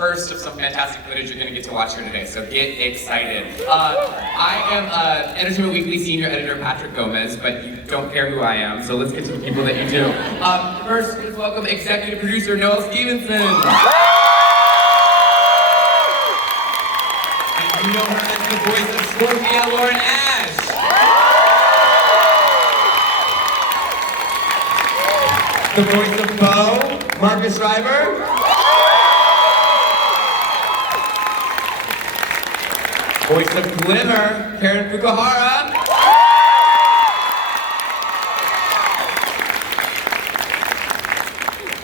first of some fantastic footage you're gonna get to watch here today, so get excited. I am Entertainment Weekly Senior Editor Patrick Gomez, but you don't care who I am, so let's get to the people that you do. First, let's welcome Executive Producer Noel Stevenson. And you know her as the voice of Scorpia, Lauren Ash. The voice of Bo, Marcus Schreiber. Voice of Glimmer, Karen Fukuhara.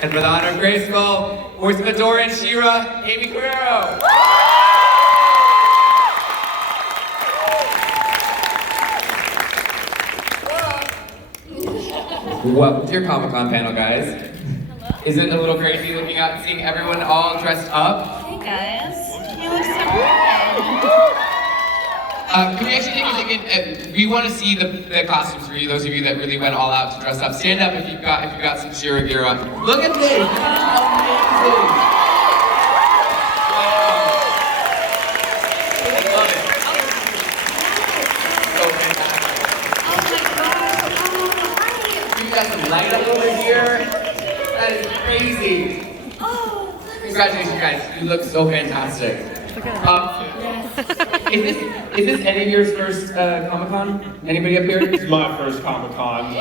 And with honor of graceful, voice of Adora and She-Ra, Amy Guerrero. Welcome to your Comic-Con panel, guys. Hello. Isn't it a little crazy looking out and seeing everyone all dressed up? Hey guys, you look so good. Can we actually take a second? We want to see the costumes for you, those of you that really went all out to dress up. Stand up if you've got some She-Ra gear on. Look at this! This is amazing! I love it. So fantastic. You got some light up over here. That is crazy. Congratulations, guys. You look so fantastic. Is this any of your first Comic-Con? Anybody up here? This is my first Comic-Con.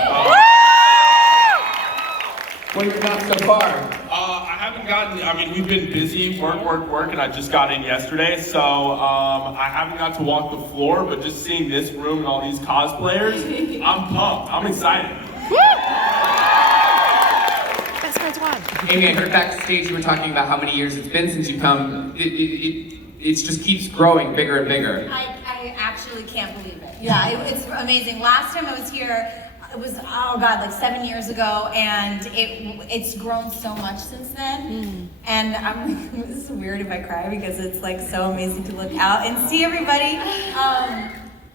What have you got so far? I haven't gotten, we've been busy, work, and I just got in yesterday, so I haven't got to walk the floor, but just seeing this room and all these cosplayers, I'm pumped. I'm excited. Amy, I heard backstage you were talking about how many years it's been since you come. It just keeps growing bigger and bigger. I actually can't believe it. Yeah, it's amazing. Last time I was here, it was, oh God, like 7 years ago, and it's grown so much since then. And this is weird if I cry because it's like so amazing to look out and see everybody.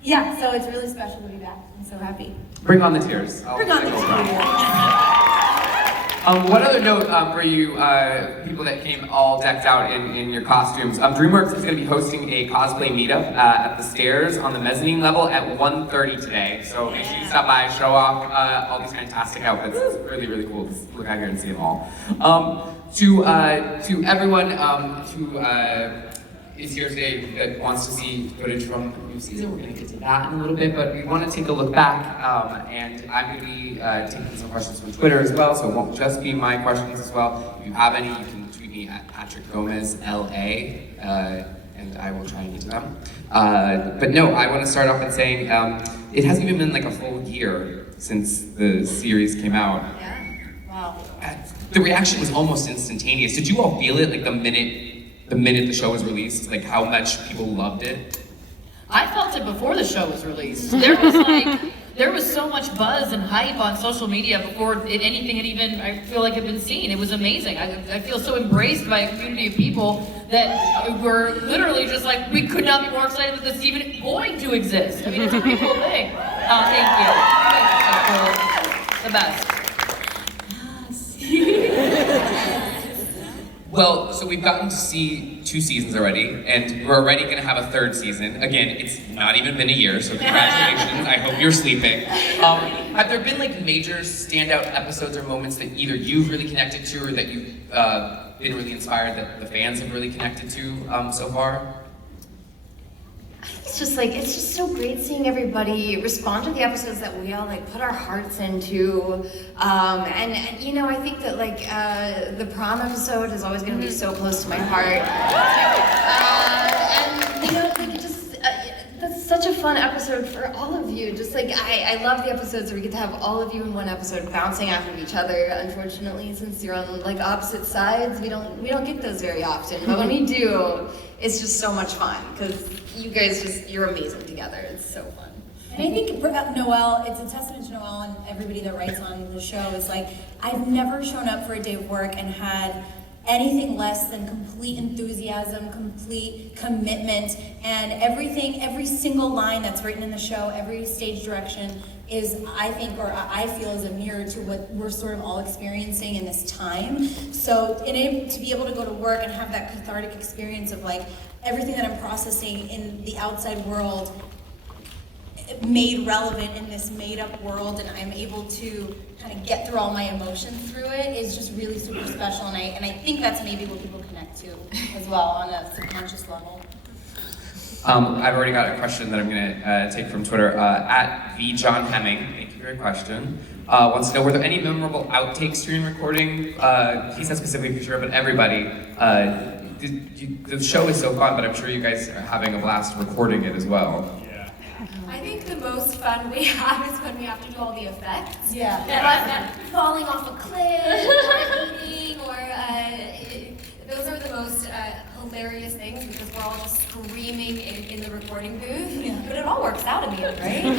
Yeah, so it's really special to be back. I'm so happy. Bring on the tears. Bring on the tears. One other note for you people that came all decked out in your costumes. DreamWorks is going to be hosting a cosplay meetup at the stairs on the mezzanine level at 1:30 today. So make sure you stop by, show off all these fantastic outfits. It's really, really cool to look out here and see them all. To everyone who is here today that wants to see footage from the new season, we're going to get to that in a little bit, but we want to take a look back, and I'm going to be taking some questions from Twitter as well, so it won't just be my questions as well. If you have any, you can tweet me at Patrick Gomez LA, and I will try and get to them. But no, I want to start off by saying it hasn't even been like a full year since the series came out. Yeah, wow. The reaction was almost instantaneous. Did you all feel it like the minute the show was released, like how much people loved it? I felt it before the show was released. There was so much buzz and hype on social media before anything had even, I feel like, had been seen. It was amazing. I feel so embraced by a community of people that were literally just like, we could not be more excited that this is even going to exist. I mean, it's a beautiful thing. Thank you. You guys are so cool. The best. Well, so we've gotten to see 2 seasons already, and we're already going to have a 3rd season. Again, it's not even been a year, so congratulations. I hope you're sleeping. Have there been like major standout episodes or moments that either you've really connected to or that you've been really inspired that the fans have really connected to so far? It's just so great seeing everybody respond to the episodes that we all like put our hearts into, and you know, I think that like the prom episode is always going to be so close to my heart, and you know, like that's such a fun episode for all of you. Just like I love the episodes where we get to have all of you in one episode bouncing off of each other. Unfortunately, since you're on like opposite sides, we don't get those very often, but when we do, it's just so much fun because you guys you're amazing together. It's so fun. And I think Noelle, it's a testament to Noelle and everybody that writes on the show. Is like, I've never shown up for a day of work and had anything less than complete enthusiasm, complete commitment, and every single line that's written in the show, every stage direction is, I think, or I feel, is a mirror to what we're sort of all experiencing in this time. So to be able to go to work and have that cathartic experience of like everything that I'm processing in the outside world made relevant in this made-up world, and I'm able to kind of get through all my emotions through it, is just really super special, and I think that's maybe what people connect to as well on a subconscious level. I've already got a question that I'm going to take from Twitter. At @VJohnHemming, thank you for your question. Wants to know, were there any memorable outtakes during recording? He said specifically for sure, but everybody. The show is so fun, but I'm sure you guys are having a blast recording it as well. I think the most fun we have is when we have to do all the effects. Yeah. Like falling off a cliff, or eating, or those are the most hilarious things because we're all just screaming in the recording booth. Yeah. But it all works out in the end, right? Like,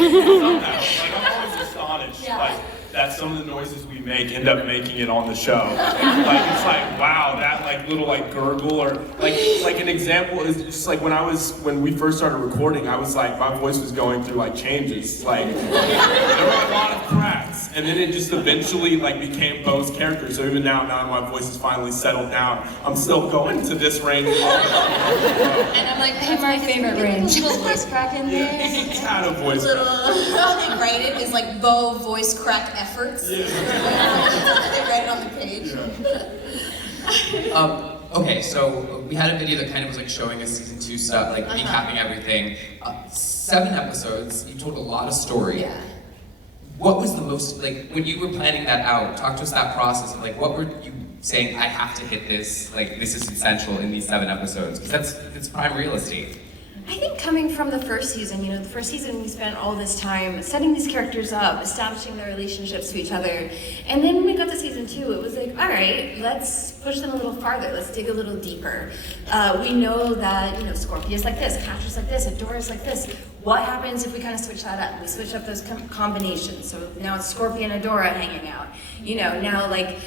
I'm always astonished. Yeah. Like, that some of the noises we make end up making it on the show. Like, it's like, wow, that like little like gurgle, or like an example is just like when we first started recording, I was like, my voice was going through like changes. Like, there were a lot of cracks, and then it just eventually like became Bo's character. So even now my voice is finally settled down. I'm still going to this range. And I'm like, that's my favorite range. A little voice crack in there. It's a tad of voice. How they write it is like Bo voice crack efforts. Yeah. They write it on the page. Okay, so we had a video that kind of was like showing us season 2 stuff, like recapping everything. 7 episodes, you told a lot of story. Yeah. What was the most, like, when you were planning that out, talk to us that process of like, what were you saying, I have to hit this, like, this is essential in these 7 episodes? Because it's prime real estate. I think coming from the first season, the first season we spent all this time setting these characters up, establishing their relationships to each other. And then when we got to season 2, it was like, all right, let's push them a little farther. Let's dig a little deeper. We know that, Scorpia's like this, Catra's like this, Adora's like this. What happens if we kind of switch that up? We switch up those combinations. So now it's Scorpia and Adora hanging out. Now like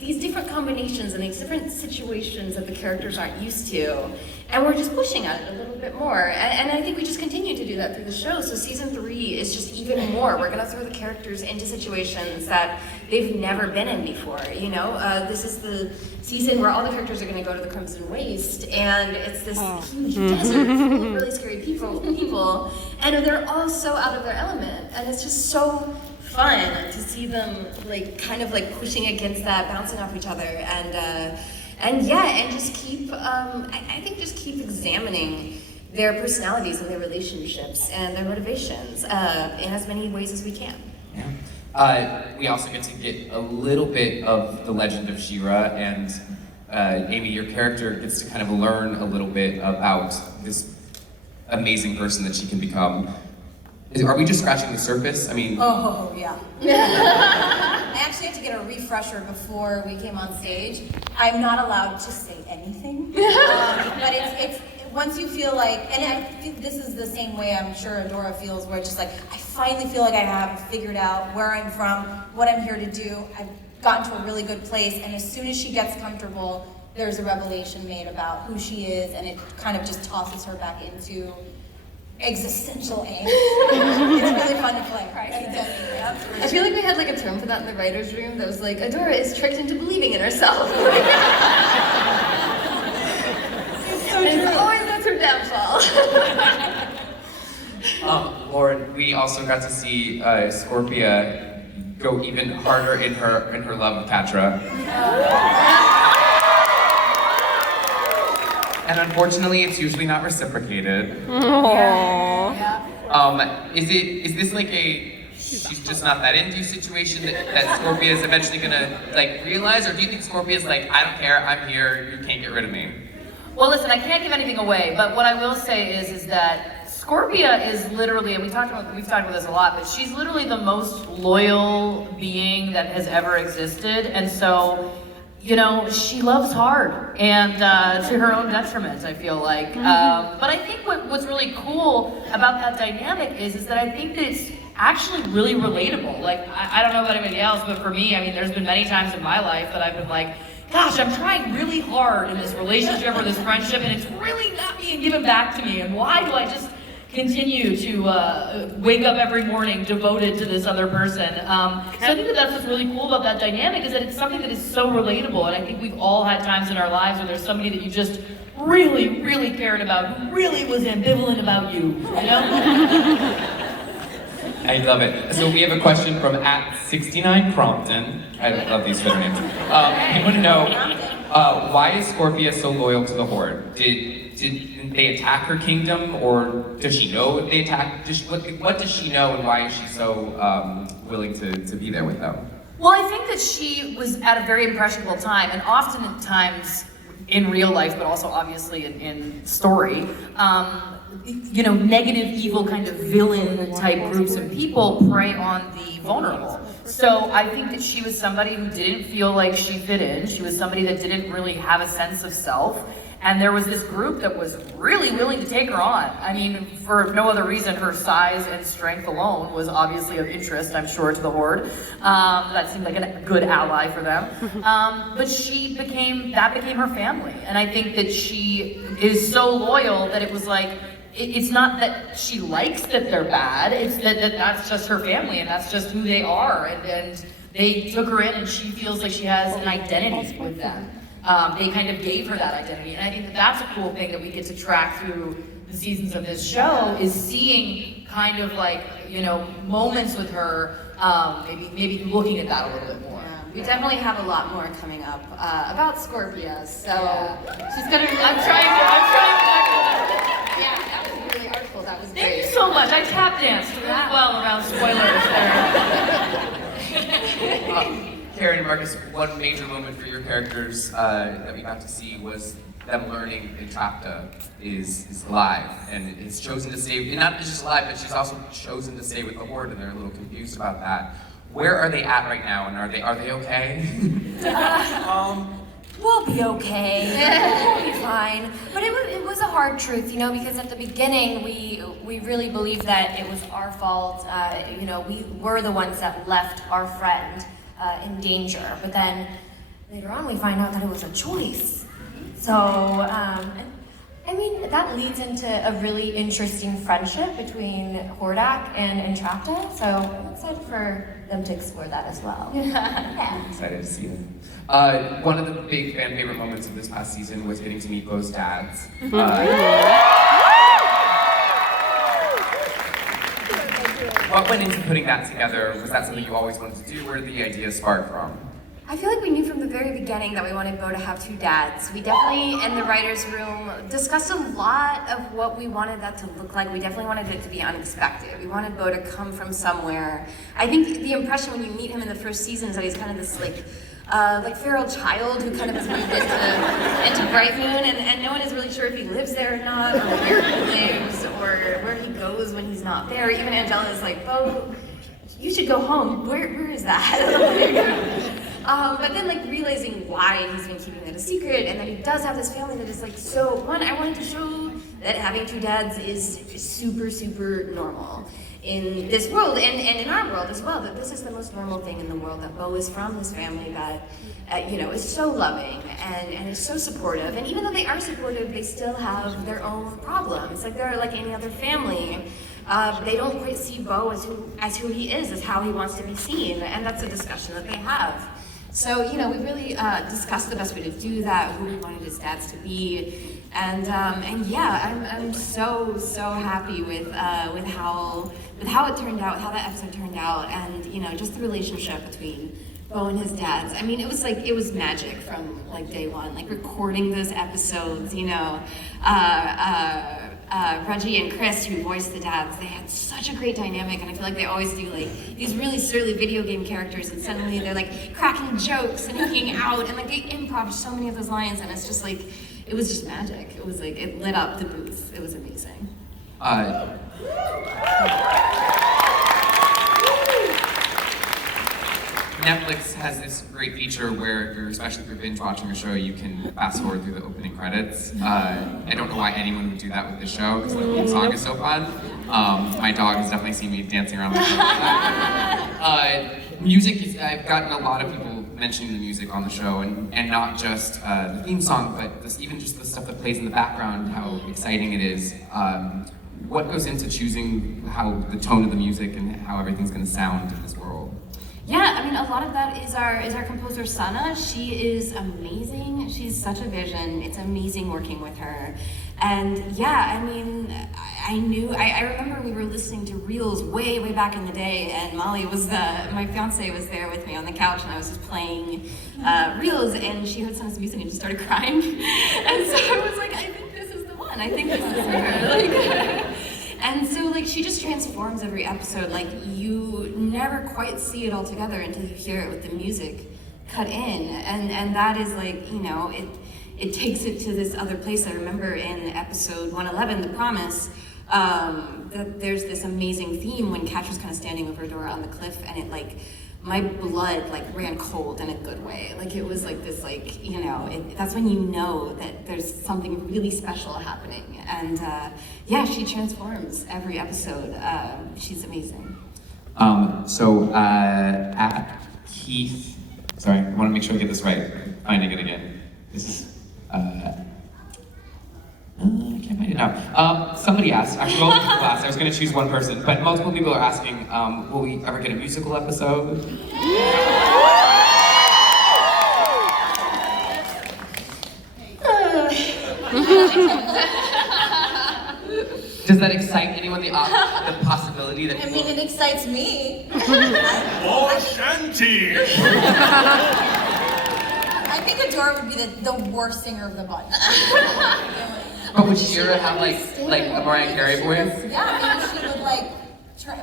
these different combinations and these different situations that the characters aren't used to. And we're just pushing at it a little bit more. And I think we just continue to do that through the show. So season 3 is just even more. We're gonna throw the characters into situations that they've never been in before, This is the season where all the characters are gonna go to the Crimson Waste, and it's this huge desert full of really scary people, and they're all so out of their element. And it's just so fun to see them kind of pushing against that, bouncing off each other, and just keep, I think just keep examining their personalities and their relationships and their motivations in as many ways as we can. Yeah. We also get to get a little bit of the legend of She-Ra, and Amy, your character gets to kind of learn a little bit about this amazing person that she can become. Are we just scratching the surface? I mean... Oh, yeah. I actually had to get a refresher before we came on stage. I'm not allowed to say anything. But it's once you feel like, and this is the same way I'm sure Adora feels, where it's just like, I finally feel like I have figured out where I'm from, what I'm here to do. I've gotten to a really good place, and as soon as she gets comfortable, there's a revelation made about who she is, and it kind of just tosses her back into existential angst. It's really fun to play. I feel like we had a term for that in the writer's room that was like, Adora is tricked into believing in herself. It's always that's her downfall. Lauren, we also got to see Scorpia go even harder in her love of Catra. And unfortunately, it's usually not reciprocated. Is this like a she's just not that into you situation that Scorpia is eventually gonna realize, or do you think Scorpia's like, I don't care, I'm here, you can't get rid of me? Well, listen, I can't give anything away, but what I will say is that Scorpia is literally, and we've talked about this a lot, but she's literally the most loyal being that has ever existed, and so, she loves hard, and to her own detriment, I feel like. But I think what's really cool about that dynamic is that I think that it's actually really relatable. I don't know about anybody else, but for me, there's been many times in my life that I've been like, gosh, I'm trying really hard in this relationship or this friendship, and it's really not being given back to me, and why do I just continue to wake up every morning devoted to this other person. So I think that that's what's really cool about that dynamic, is that it's something that is so relatable, and I think we've all had times in our lives where there's somebody that you just really, really cared about, who really was ambivalent about you, you know? I love it. So we have a question from @69Crompton. I love these Twitter names. We want to know, why is Scorpia so loyal to the Horde? Did they attack her kingdom, or does she know if they attacked? What does she know, and why is she so willing to be there with them? Well, I think that she was at a very impressionable time, and oftentimes in real life, but also obviously in story, you know, negative, evil kind of villain type groups and people prey on the vulnerable. So I think that she was somebody who didn't feel like she fit in. She was somebody that didn't really have a sense of self. And there was this group that was really willing to take her on. I mean, for no other reason, her size and strength alone was obviously of interest, I'm sure, to the Horde. That seemed like a good ally for them. But that became her family. And I think that she is so loyal that it was like, it's not that she likes that they're bad, it's that that's just her family and that's just who they are. And they took her in and she feels like she has an identity with them. They kind of gave her that identity, and I think that that's a cool thing that we get to track through the seasons of this show, is seeing kind of like, you know, moments with her, maybe looking at that a little bit more. We definitely have a lot more coming up about Scorpia, so she's gonna. I'm trying to. Yeah, that was really artful. That was great. Thank you so much. I tap danced really well around spoilers there. Karen and Marcus, one major moment for your characters that we got to see was them learning Entrapta is alive and is chosen to stay, and not just alive, but she's also chosen to stay with the Horde, and they're a little confused about that. Where are they at right now, and are they okay? We'll be okay. We'll be fine. But it was a hard truth, you know, because at the beginning we really believed that it was our fault. You know, we were the ones that left our friend in danger. But then later on we find out that it was a choice. So, I mean, that leads into a really interesting friendship between Hordak and Entrapta. So I'm excited for them to explore that as well. Yeah. Excited to see them. One of the big fan favorite moments of this past season was getting to meet Bo's dads. What went into putting that together? Was that something you always wanted to do? Where did the idea spark from? I feel like we knew from the very beginning that we wanted Bo to have two dads. We definitely, in the writer's room, discussed a lot of what we wanted that to look like. We definitely wanted it to be unexpected. We wanted Bo to come from somewhere. I think the impression when you meet him in the first season is that he's kind of this like feral child who kind of has moved into Bright Moon, and no one is really sure if he lives there or not, or where he lives, or where he goes when he's not there. Even Angela is like, Bo, you should go home. Where is that? But then like realizing why he's been keeping it a secret, and that he does have this family that is like so. One, I wanted to show that having two dads is super, super normal in this world, and in our world as well. That this is the most normal thing in the world. That Bo is from this family that you know, is so loving and is so supportive. And even though they are supportive, they still have their own problems. Like they're like any other family. They don't quite see Bo as who he is, as how he wants to be seen, and that's a discussion that they have. So, you know, we really discussed the best way to do that, who we wanted his dads to be, and yeah, I'm so happy with how it turned out, how that episode turned out, and you know, just the relationship between Bo and his dads. I mean, it was magic from like day one, like recording those episodes, you know. Reggie and Chris, who voiced the dads, they had such a great dynamic, and I feel like they always do like these really surly video game characters, and suddenly they're like cracking jokes and hanging out, and like they improv so many of those lines, and it's just like, it was just magic. It was like, it lit up the booth. It was amazing. Netflix has this great feature where, especially if you're binge watching a show, you can fast forward through the opening credits. I don't know why anyone would do that with this show, because the theme song is so fun. My dog has definitely seen me dancing around the show. Music is, I've gotten a lot of people mentioning the music on the show, and not just the theme song, but even just the stuff that plays in the background, how exciting it is. what goes into choosing how the tone of the music and how everything's going to sound in this world? Yeah, I mean, a lot of that is our composer Sana. She is amazing. She's such a vision. It's amazing working with her. And yeah, I mean, I remember we were listening to reels way back in the day, and Molly my fiance was there with me on the couch, and I was just playing reels, and she heard Sana's music and just started crying. And so I was like, I think this is the one. I think this is her. Like, and so like she just transforms every episode. Like you never quite see it all together until you hear it with the music cut in, and that is like, you know, it takes it to this other place. I remember in episode 111, The Promise, that there's this amazing theme when Catch was kind of standing over Dora on the cliff, and it like, my blood like ran cold in a good way. Like it was like this, like, you know, that's when you know that there's something really special happening. And yeah, she transforms every episode. She's amazing. At Keith, sorry, I want to make sure I get this right. Finding it again. This is, I can't find it now. Somebody asked, actually multiple people asked, I was going to choose one person, but multiple people are asking, will we ever get a musical episode? Does that excite anyone, the possibility that I people... mean, it excites me. Oh, Shanty! I think Adora would be the worst singer of the bunch. But would Shira have like a Mariah Carey voice? Yeah, maybe she would like,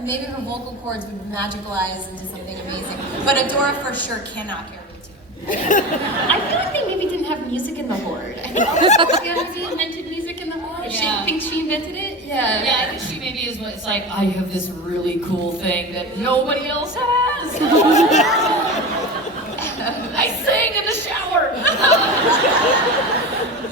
maybe her vocal cords would magicalize into something amazing. But Adora for sure cannot carry a tune. I feel like they maybe didn't have music in the Horde. I think Scorpia invented music in the Horde. Yeah. She thinks she invented it. Yeah. Yeah, I think she maybe is what it's like, I have this really cool thing that nobody else has. I sing in the shower.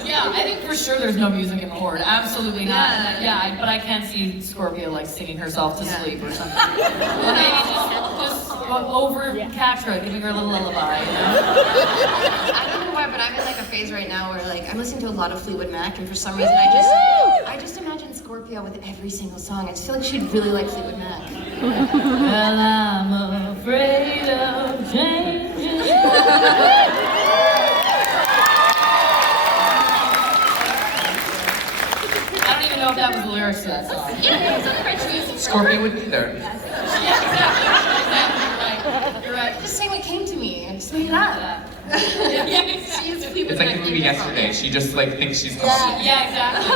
Yeah, I think for sure there's no music in the Horde. Absolutely not. Yeah, but I can see Scorpia like singing herself to sleep or something. Or maybe just over Catra, giving her a little lullaby, you know? I don't know why, but I'm in like a phase right now where like I'm listening to a lot of Fleetwood Mac, and for some reason I just imagine Scorpio with every single song. I just feel like she'd really like Fleetwood Mac. Well, I'm afraid of changing. I don't even know if that was the lyrics to that song. Scorpio would be there. Yeah, exactly. You're right. Just saying what came to me. I just made it up. She is Fleetwood It's like the Mac. movie Yesterday. She just like thinks she's cool. Yeah, exactly.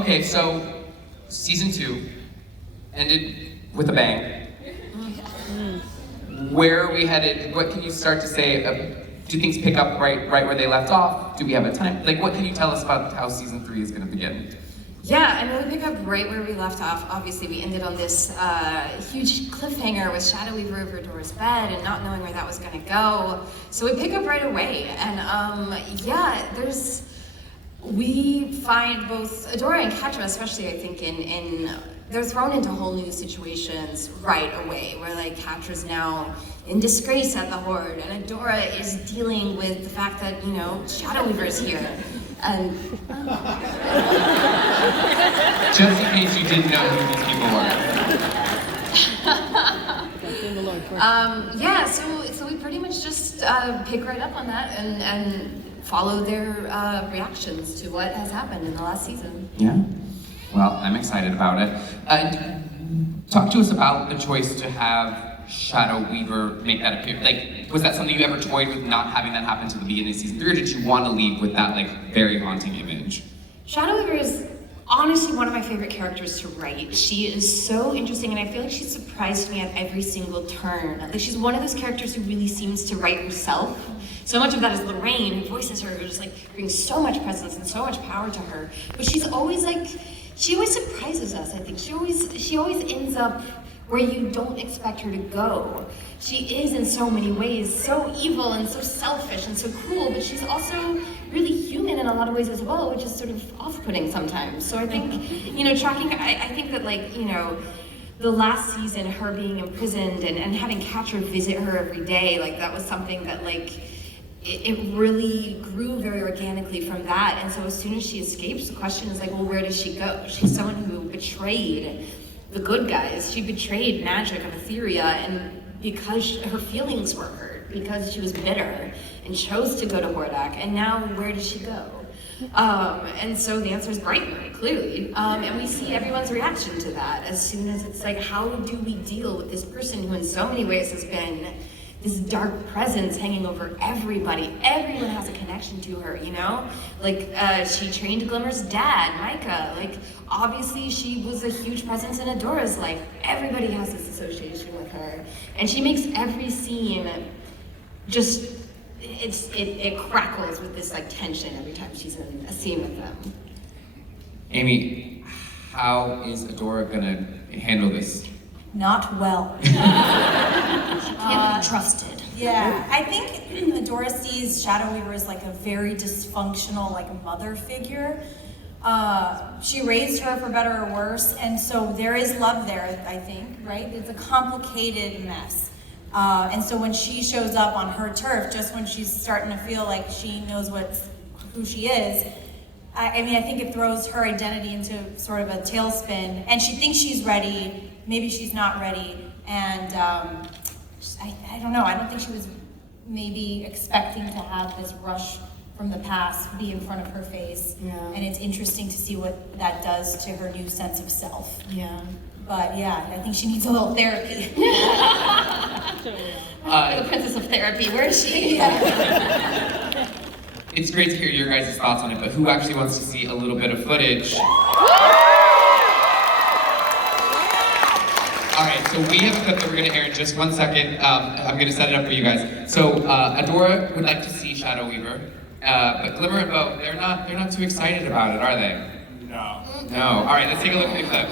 Okay, so season 2 ended with a bang. Where are we headed? What can you start to say? Do things pick up right where they left off? Do we have a time? Like, what can you tell us about how season 3 is going to begin? Yeah, I mean, we pick up right where we left off. Obviously, we ended on this huge cliffhanger with Shadow Weaver over Dora's bed and not knowing where that was going to go. So we pick up right away, and yeah, we find both Adora and Catra, especially, I think, they're thrown into whole new situations right away, where like Catra's now in disgrace at the Horde, and Adora is dealing with the fact that, you know, Shadow Weaver's here. And Just in case you didn't know who these people were. yeah, so we pretty much just pick right up on that and follow their reactions to what has happened in the last season. Yeah. Well, I'm excited about it. Talk to us about the choice to have Shadow Weaver make that appear. Like, was that something you ever toyed with, not having that happen to the beginning of season 3, or did you want to leave with that like very haunting image? Shadow Weaver is honestly one of my favorite characters to write. She is so interesting, and I feel like she's surprised me at every single turn. Like, she's one of those characters who really seems to write herself. So much of that is Lorraine, who voices her, who just like brings so much presence and so much power to her. But she's always like, she always surprises us, I think. She always ends up where you don't expect her to go. She is in so many ways so evil and so selfish and so cruel, but she's also really human in a lot of ways as well, which is sort of off-putting sometimes. So I think, you know, tracking, I think that, like, you know, the last season, her being imprisoned and having Catra visit her every day, like, that was something that, like, it really grew very organically from that. And so as soon as she escapes, the question is like, well, where does she go? She's someone who betrayed the good guys. She betrayed magic of Etheria, and because her feelings were hurt, because she was bitter and chose to go to Hordak, and now where does she go? And so the answer is Brightmoor, clearly. And we see everyone's reaction to that as soon as it's like, how do we deal with this person who in so many ways has been this dark presence hanging over everybody. Everyone has a connection to her, you know? Like, she trained Glimmer's dad, Micah. Like, obviously she was a huge presence in Adora's life. Everybody has this association with her. And she makes every scene just, it crackles with this like tension every time she's in a scene with them. Amy, how is Adora gonna handle this? Not well. Can't be trusted. Yeah, I think Adora sees Shadow Weaver as like a very dysfunctional like mother figure. She raised her for better or worse, and so there is love there, I think, right? It's a complicated mess. And so when she shows up on her turf, just when she's starting to feel like she knows who she is, I mean, I think it throws her identity into sort of a tailspin, and she thinks she's ready, maybe she's not ready, and I don't know, I don't think she was maybe expecting to have this rush from the past be in front of her face, and it's interesting to see what that does to her new sense of self. Yeah. But yeah, I think she needs a little therapy. The princess of therapy, where is she? It's great to hear your guys' thoughts on it, but who actually wants to see a little bit of footage? All right, so we have a clip that we're gonna air in just 1 second. I'm gonna set it up for you guys. So Adora would like to see Shadow Weaver, but Glimmer and Bo, they're not too excited about it, are they? No. No. All right, let's take a look at the clip.